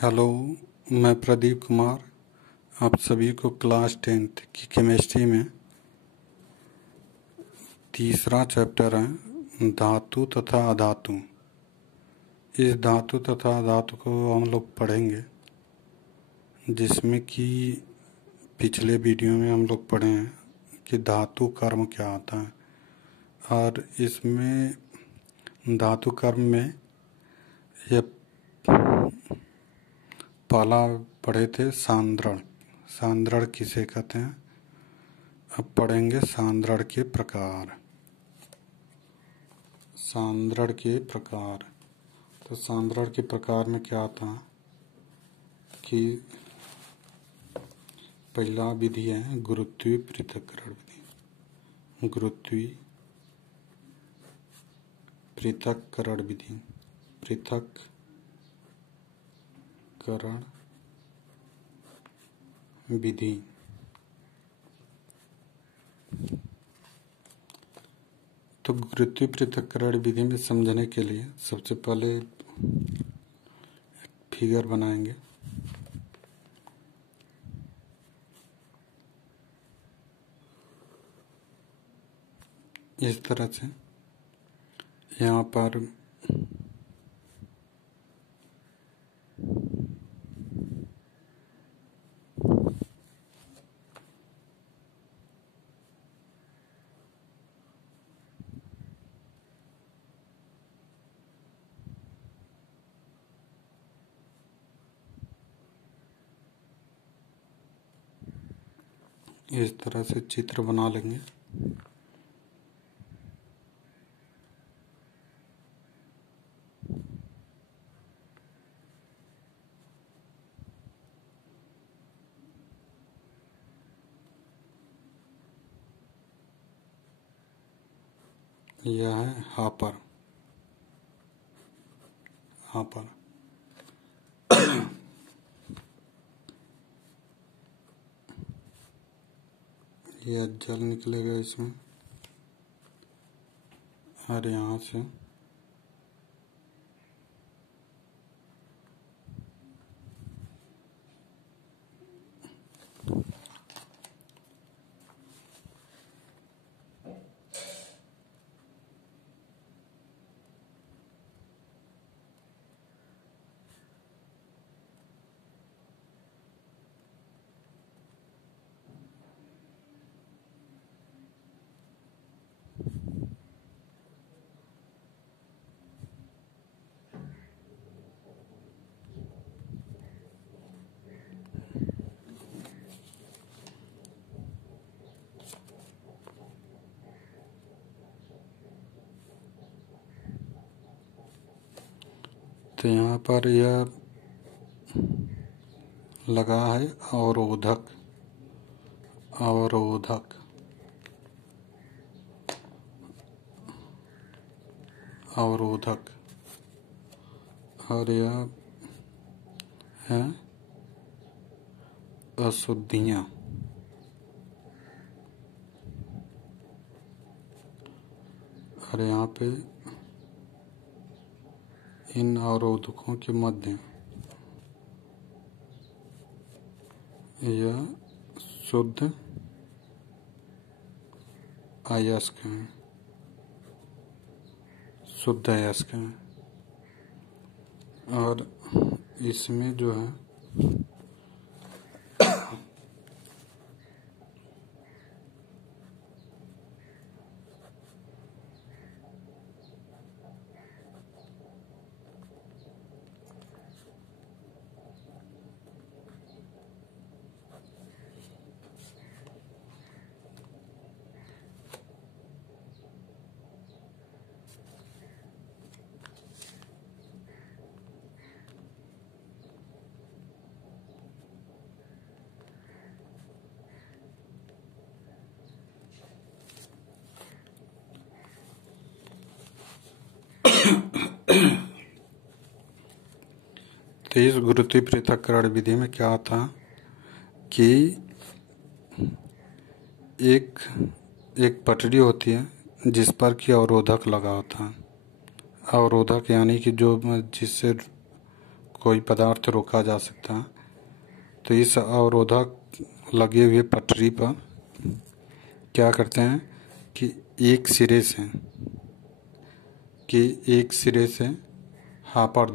Hello, मैं प्रदीप कुमार आप सभी को क्लास 10th की केमिस्ट्री में तीसरा चैप्टर है धातु तथा अधातु। इस धातु तथा अधातु को हम लोग पढ़ेंगे, जिसमें कि पिछले वीडियो में हम लोग पढ़े हैं कि धातु कर्म क्या आता है। और इसमें धातु कर्म में यह पहला पढ़े थे सांद्रण। सांद्रण किसे कहते हैं, अब पढ़ेंगे सांद्रण के प्रकार। सांद्रण के प्रकार, तो सांद्रण के प्रकार में क्या आता है कि पहला विधि है गुरुत्वीय पृथक्करण विधि। गुरुत्वीय पृथक्करण विधि, पृथक्करण विधि। तो गुरुत्वीय पृथक्करण विधि में समझने के लिए सबसे पहले फिगर बनाएंगे। इस तरह से यहाँ पर इस तरह से चित्र बना लेंगे। यह है हापर। यह जल निकलेगा इसमें, और यहाँ से तो यहाँ पर यह लगा है अवरोधक। और यह है अशुद्धियाँ। और यहाँ पे इन अवरोधकों के मध्य यह शुद्ध अयस्क है, शुद्ध अयस्क है। और इसमें जो है तो इस गुरुत्वीय पृथक्करण विधि में क्या था कि एक पटरी होती है जिस पर कि अवरोधक लगा होता है। अवरोधक यानी कि जो जिससे कोई पदार्थ रोका जा सकता है। तो इस अवरोधक लगे हुए पटरी पर क्या करते हैं कि एक सिरे से हापर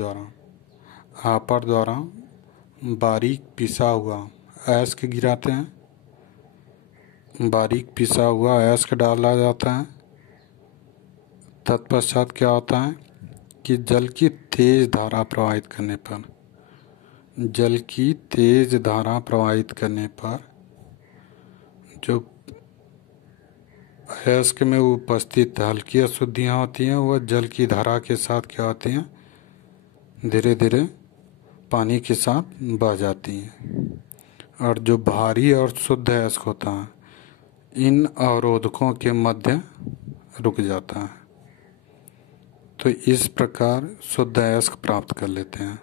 द्वारा बारीक पिसा हुआ अयस्क गिराते हैं। बारीक पिसा हुआ अयस्क डाला जाता है। तत्पश्चात क्या होता है कि जल की तेज धारा प्रवाहित करने पर जो अयस्क में उपस्थित हल्की अशुद्धियाँ होती हैं वह जल की धारा के साथ क्या होती हैं, धीरे धीरे पानी के साथ बह जाती हैं। और जो भारी और शुद्ध अयस्क होता है इन अवरोधकों के मध्य रुक जाता है। तो इस प्रकार शुद्ध अयस्क प्राप्त कर लेते हैं।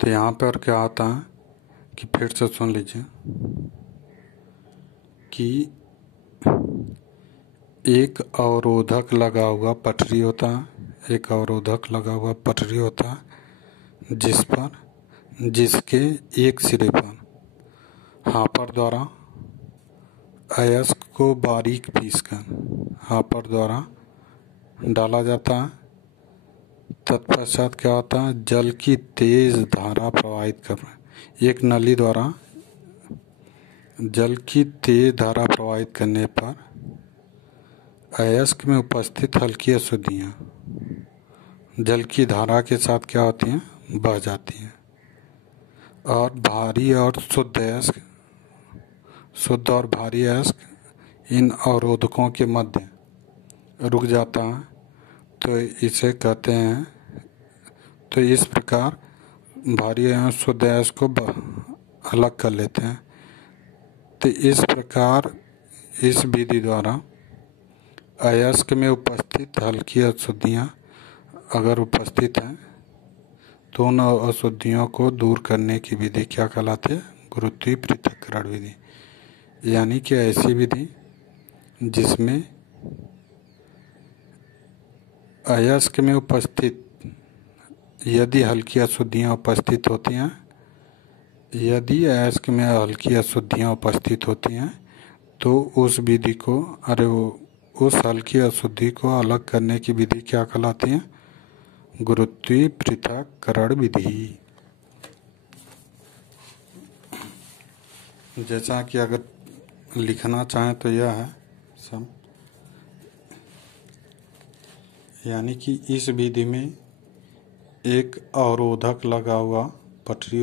तो यहाँ पर क्या होता है कि फिर से सुन लीजिए कि एक अवरोधक लगा हुआ पटरी होता है, जिसके एक सिरे पर हापर द्वारा अयस्क को बारीक पीसकर हापर द्वारा डाला जाता है। तत्पश्चात क्या होता है, जल की तेज धारा प्रवाहित कर एक नली द्वारा जल की तेज धारा प्रवाहित करने पर अयस्क में उपस्थित हल्की अशुद्धियाँ जल की धारा के साथ क्या होती हैं, बह जाती हैं। और भारी और शुद्ध और भारी अयस्क इन अवरोधकों के मध्य रुक जाता है। तो इसे कहते हैं, तो इस प्रकार भारी और शुद्ध अयस्क को अलग कर लेते हैं। तो इस प्रकार इस विधि द्वारा अयस्क में उपस्थित हल्की अशुद्धियाँ अगर उपस्थित हैं तो उन अशुद्धियों को दूर करने की विधि क्या कहलाती है, गुरुत्वीय पृथक्करण विधि। यानी कि ऐसी विधि जिसमें अयस्क में उपस्थित यदि हल्की अशुद्धियाँ उपस्थित होती हैं, तो उस विधि को उस हल्की अशुद्धि को अलग करने की विधि क्या कहलाती है, गुरुत्वीय पृथक्करण विधि। जैसा कि अगर लिखना चाहें तो यह है सब, यानी कि इस विधि में एक अवरोधक लगा हुआ पटरी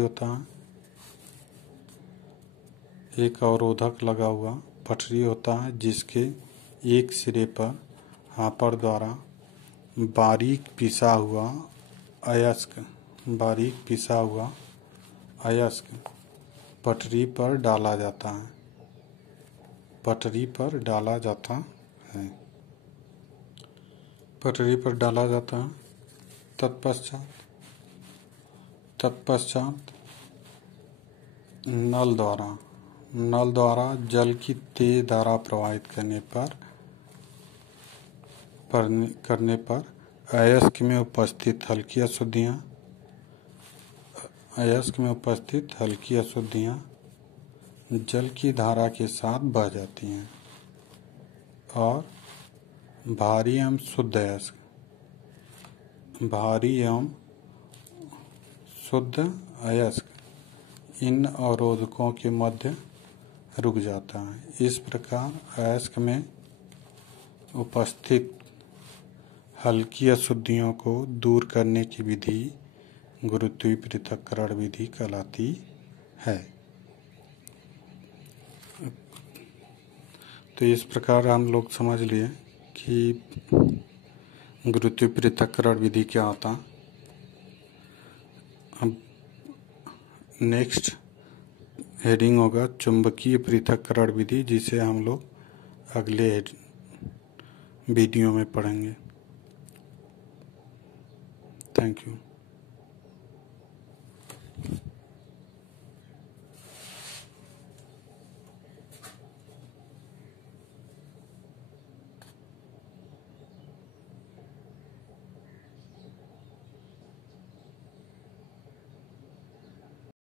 होता है, जिसके एक सिरे पर हापर द्वारा बारीक पिसा हुआ अयस्क पटरी पर डाला जाता है। तत्पश्चात नल द्वारा जल की तेज धारा प्रवाहित करने पर अयस्क में उपस्थित हल्की अशुद्धियाँ जल की धारा के साथ बह जाती हैं। और भारी एवं शुद्ध अयस्क इन अवरोधकों के मध्य रुक जाता है। इस प्रकार अयस्क में उपस्थित हल्की अशुद्धियों को दूर करने की विधि गुरुत्वीय पृथक्करण विधि कहलाती है। तो इस प्रकार हम लोग समझ लिए कि गुरुत्वीय पृथक्करण विधि क्या होता। अब नेक्स्ट हेडिंग होगा चुंबकीय पृथक्करण विधि, जिसे हम लोग अगले वीडियो में पढ़ेंगे। Thank you.